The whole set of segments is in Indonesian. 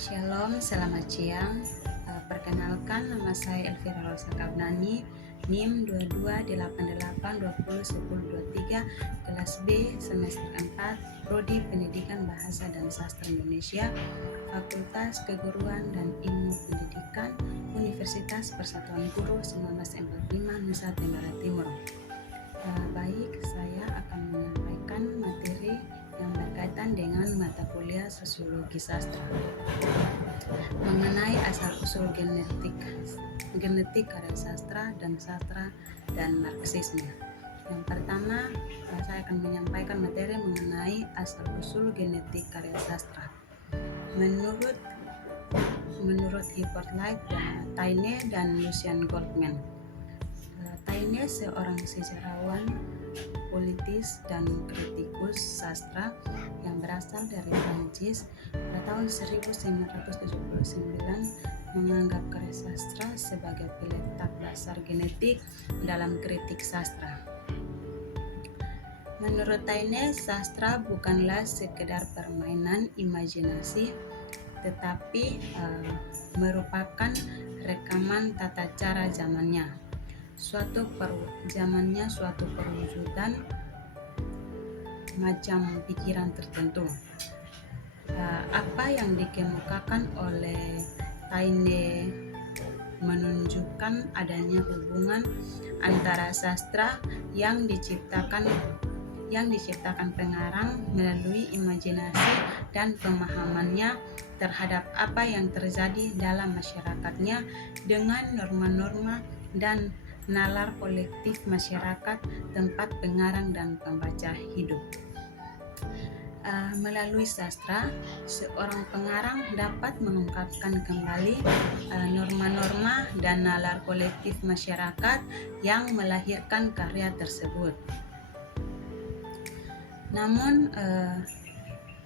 Shalom, selamat siang. Perkenalkan, nama saya Elvira Rosa Kabnani, NIM 2288201023, kelas B, semester 4, Prodi Pendidikan Bahasa dan Sastra Indonesia, Fakultas Keguruan dan Ilmu Pendidikan, Universitas Persatuan Guru 1945, Nusa Tenggara Timur. Baik, saya akan menyampaikan materi yang berkaitan dengan mata kuliah Sosiologi Sastra mengenai asal-usul genetik karya sastra dan Marxisme. Yang pertama, saya akan menyampaikan materi mengenai asal-usul genetik karya sastra. Menurut Hippolyte Taine dan Lucien Goldman, Taine seorang sejarawan, politis, dan kritikus sastra yang berasal dari Prancis pada tahun 1979 menganggap karya sastra sebagai peletak dasar genetik dalam kritik sastra. Menurut Taine, sastra bukanlah sekedar permainan imajinasi, tetapi merupakan rekaman tata cara zamannya, suatu perwujudan macam pikiran tertentu. Apa yang dikemukakan oleh Taine menunjukkan adanya hubungan antara sastra yang diciptakan pengarang melalui imajinasi dan pemahamannya terhadap apa yang terjadi dalam masyarakatnya dengan norma-norma dan nalar kolektif masyarakat tempat pengarang dan pembaca hidup. Melalui sastra, seorang pengarang dapat mengungkapkan kembali norma-norma dan nalar kolektif masyarakat yang melahirkan karya tersebut. Namun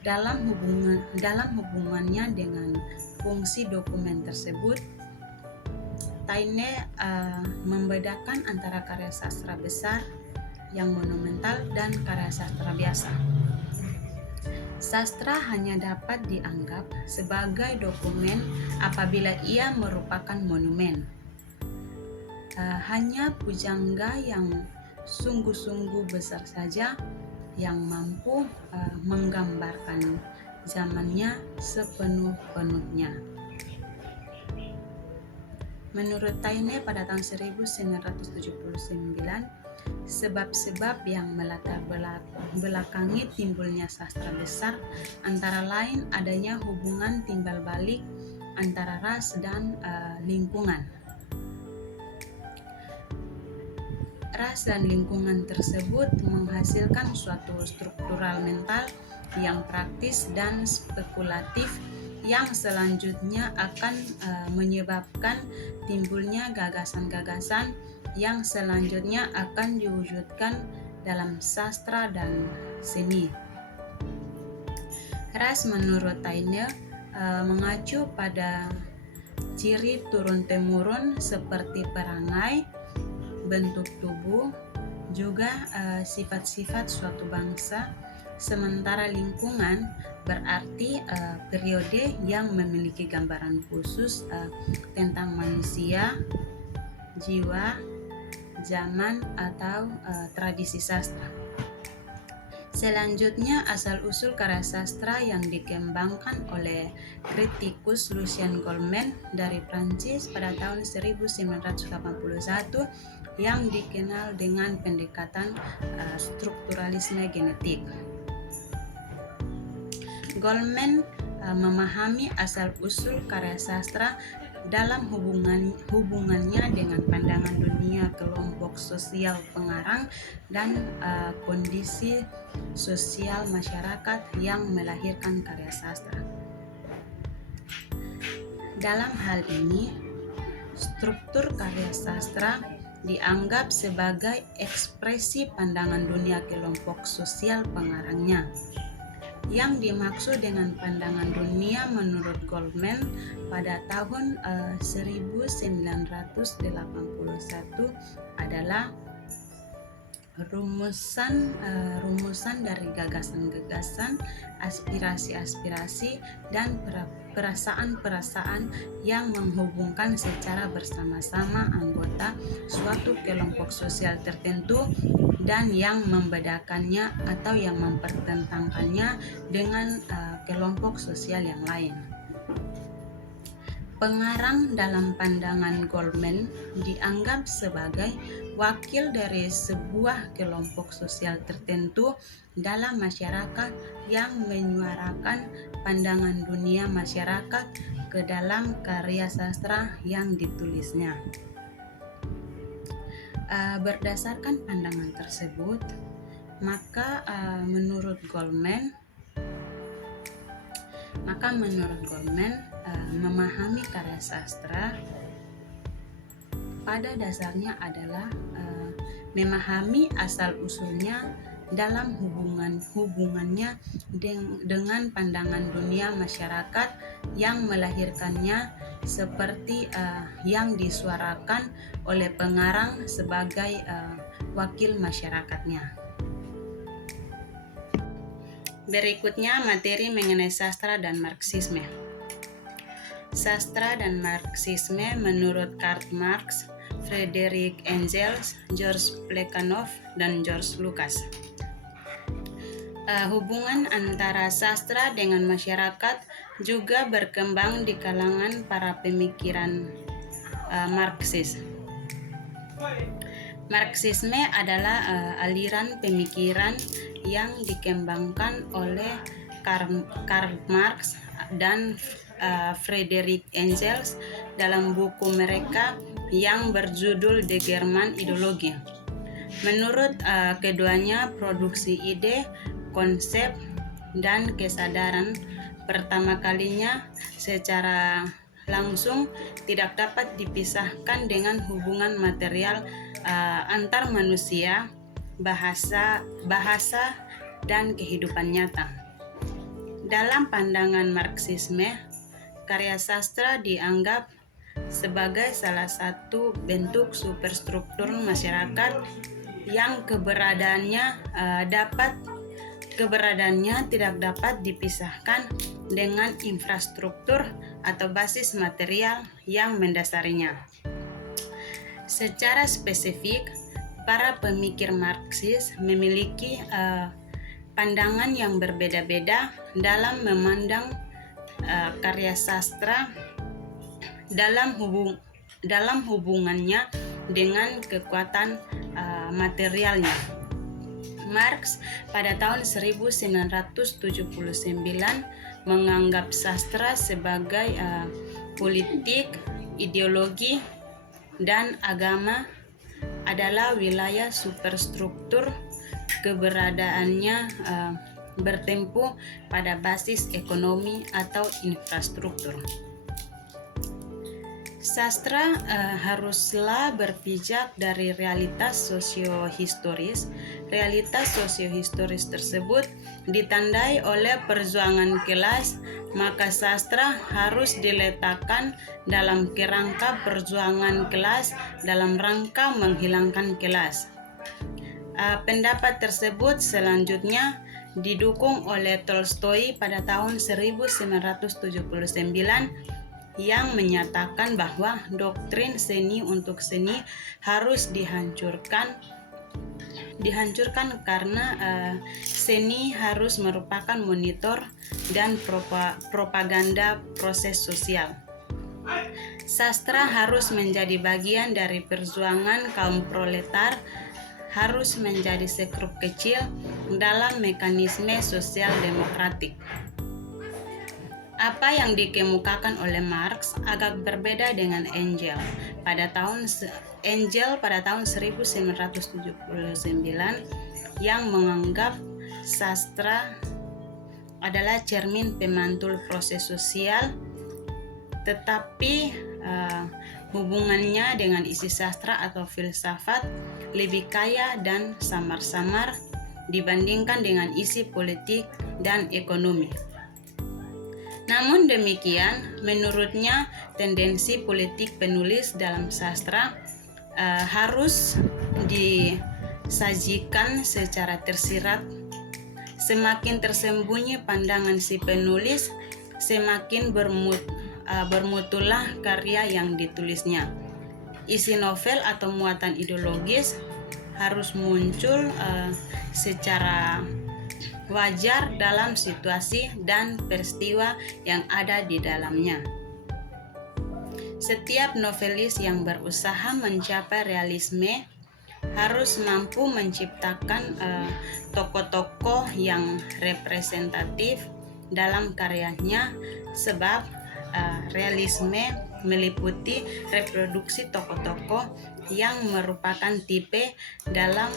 dalam hubungannya dengan fungsi dokumen tersebut, Taine membedakan antara karya sastra besar yang monumental dan karya sastra biasa. Sastra hanya dapat dianggap sebagai dokumen apabila ia merupakan monumen. Hanya pujangga yang sungguh-sungguh besar saja yang mampu menggambarkan zamannya sepenuh-penuhnya. Menurut Taine pada tahun 1979, sebab-sebab yang melatar belakangi timbulnya sastra besar antara lain adanya hubungan timbal balik antara ras dan lingkungan. Ras dan lingkungan tersebut menghasilkan suatu struktural mental yang praktis dan spekulatif yang selanjutnya akan menyebabkan timbulnya gagasan-gagasan yang selanjutnya akan diwujudkan dalam sastra dan seni. Ras menurut Taine mengacu pada ciri turun-temurun seperti perangai, bentuk tubuh, juga sifat-sifat suatu bangsa, sementara lingkungan berarti periode yang memiliki gambaran khusus tentang manusia, jiwa, zaman, atau tradisi sastra. Selanjutnya, asal-usul karya sastra yang dikembangkan oleh kritikus Lucien Goldman dari Prancis pada tahun 1981 yang dikenal dengan pendekatan strukturalisme genetik. Goldman memahami asal-usul karya sastra dalam hubungannya dengan pandangan dunia kelompok sosial pengarang dan kondisi sosial masyarakat yang melahirkan karya sastra. Dalam hal ini, struktur karya sastra dianggap sebagai ekspresi pandangan dunia kelompok sosial pengarangnya. Yang dimaksud dengan pandangan dunia menurut Goldman pada tahun 1981 adalah rumusan dari gagasan-gagasan, aspirasi-aspirasi, dan perasaan-perasaan yang menghubungkan secara bersama-sama anggota suatu kelompok sosial tertentu dan yang membedakannya atau yang mempertentangkannya dengan kelompok sosial yang lain. Pengarang dalam pandangan Goldman dianggap sebagai wakil dari sebuah kelompok sosial tertentu dalam masyarakat yang menyuarakan pandangan dunia masyarakat ke dalam karya sastra yang ditulisnya. Berdasarkan pandangan tersebut, maka menurut Goldman, memahami karya sastra pada dasarnya adalah memahami asal-usulnya dalam hubungannya dengan pandangan dunia masyarakat yang melahirkannya, seperti yang disuarakan oleh pengarang sebagai wakil masyarakatnya. Berikutnya materi mengenai sastra dan Marxisme. Sastra dan Marxisme menurut Karl Marx, Friedrich Engels, George Plekhanov, dan George Lucas. Hubungan antara sastra dengan masyarakat juga berkembang di kalangan para pemikiran Marxis. Marxisme adalah aliran pemikiran yang dikembangkan oleh Karl Marx dan Friedrich Engels dalam buku mereka yang berjudul The German Ideology. Menurut keduanya, produksi ide, konsep, dan kesadaran pertama kalinya secara langsung tidak dapat dipisahkan dengan hubungan material antar manusia, bahasa, dan kehidupan nyata. Dalam pandangan Marxisme, karya sastra dianggap sebagai salah satu bentuk superstruktur masyarakat yang keberadaannya tidak dapat dipisahkan dengan infrastruktur atau basis material yang mendasarinya. Secara spesifik, para pemikir Marxis memiliki pandangan yang berbeda-beda dalam memandang karya sastra dalam hubungannya dengan kekuatan materialnya. Marx pada tahun 1979 menganggap sastra sebagai politik, ideologi, dan agama adalah wilayah superstruktur keberadaannya bertempu pada basis ekonomi atau infrastruktur. Sastra haruslah berpijak dari realitas sosiohistoris. Realitas sosiohistoris tersebut ditandai oleh perjuangan kelas, maka sastra harus diletakkan dalam kerangka perjuangan kelas dalam rangka menghilangkan kelas. Pendapat tersebut selanjutnya didukung oleh Tolstoy pada tahun 1979 yang menyatakan bahwa doktrin seni untuk seni harus dihancurkan karena seni harus merupakan monitor dan propaganda proses sosial. Sastra harus menjadi bagian dari perjuangan kaum proletar, harus menjadi sekrup kecil dalam mekanisme sosial demokratik. Apa yang dikemukakan oleh Marx agak berbeda dengan Engels. Pada tahun 1979 yang menganggap sastra adalah cermin pemantul proses sosial, tetapi hubungannya dengan isi sastra atau filsafat lebih kaya dan samar-samar dibandingkan dengan isi politik dan ekonomi. Namun demikian, menurutnya tendensi politik penulis dalam sastra harus sajikan secara tersirat. Semakin tersembunyi pandangan si penulis, semakin bermutulah karya yang ditulisnya. Isi novel atau muatan ideologis harus muncul secara wajar dalam situasi dan peristiwa yang ada di dalamnya. Setiap novelis yang berusaha mencapai realisme harus mampu menciptakan tokoh-tokoh yang representatif dalam karyanya, sebab realisme meliputi reproduksi tokoh-tokoh yang merupakan tipe dalam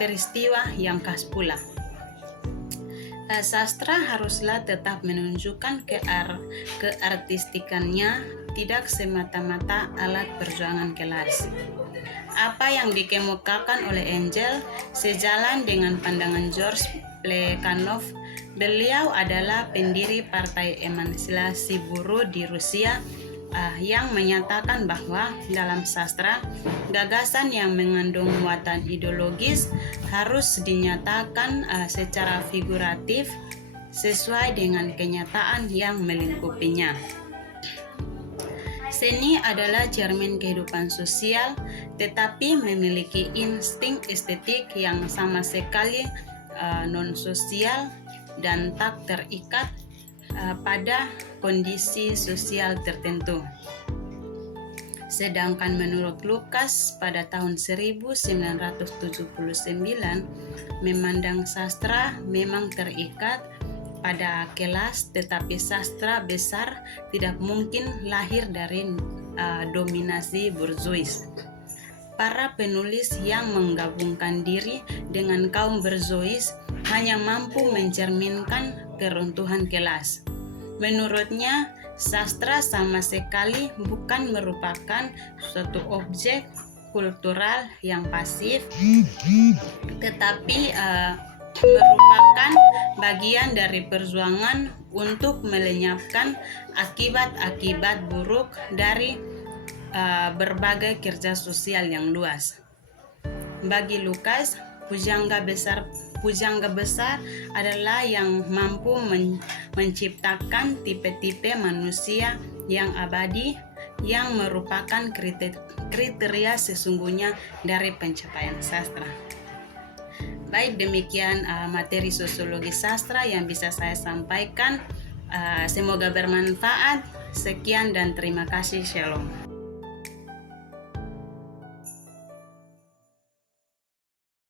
peristiwa yang khas pula. Sastra haruslah tetap menunjukkan keartistikannya, tidak semata-mata alat perjuangan kelas. Apa yang dikemukakan oleh Engels sejalan dengan pandangan George Plekhanov. Beliau adalah pendiri Partai Emansipasi Buruh di Rusia yang menyatakan bahwa dalam sastra, gagasan yang mengandung muatan ideologis harus dinyatakan secara figuratif sesuai dengan kenyataan yang melingkupinya. Seni adalah cermin kehidupan sosial, tetapi memiliki insting estetik yang sama sekali non-sosial dan tak terikat pada kondisi sosial tertentu. Sedangkan menurut Lukács pada tahun 1979, memandang sastra memang terikat pada kelas, tetapi sastra besar tidak mungkin lahir dari dominasi burjuis. Para penulis yang menggabungkan diri dengan kaum burjuis hanya mampu mencerminkan keruntuhan kelas. Menurutnya, sastra sama sekali bukan merupakan suatu objek kultural yang pasif, tetapi merupakan bagian dari perjuangan untuk melenyapkan akibat-akibat buruk dari berbagai kerja sosial yang luas. Bagi Lukács, pujangga besar adalah yang mampu menciptakan tipe-tipe manusia yang abadi, yang merupakan kriteria sesungguhnya dari pencapaian sastra. Baik, demikian materi sosiologi sastra yang bisa saya sampaikan. Semoga bermanfaat. Sekian dan terima kasih. Shalom.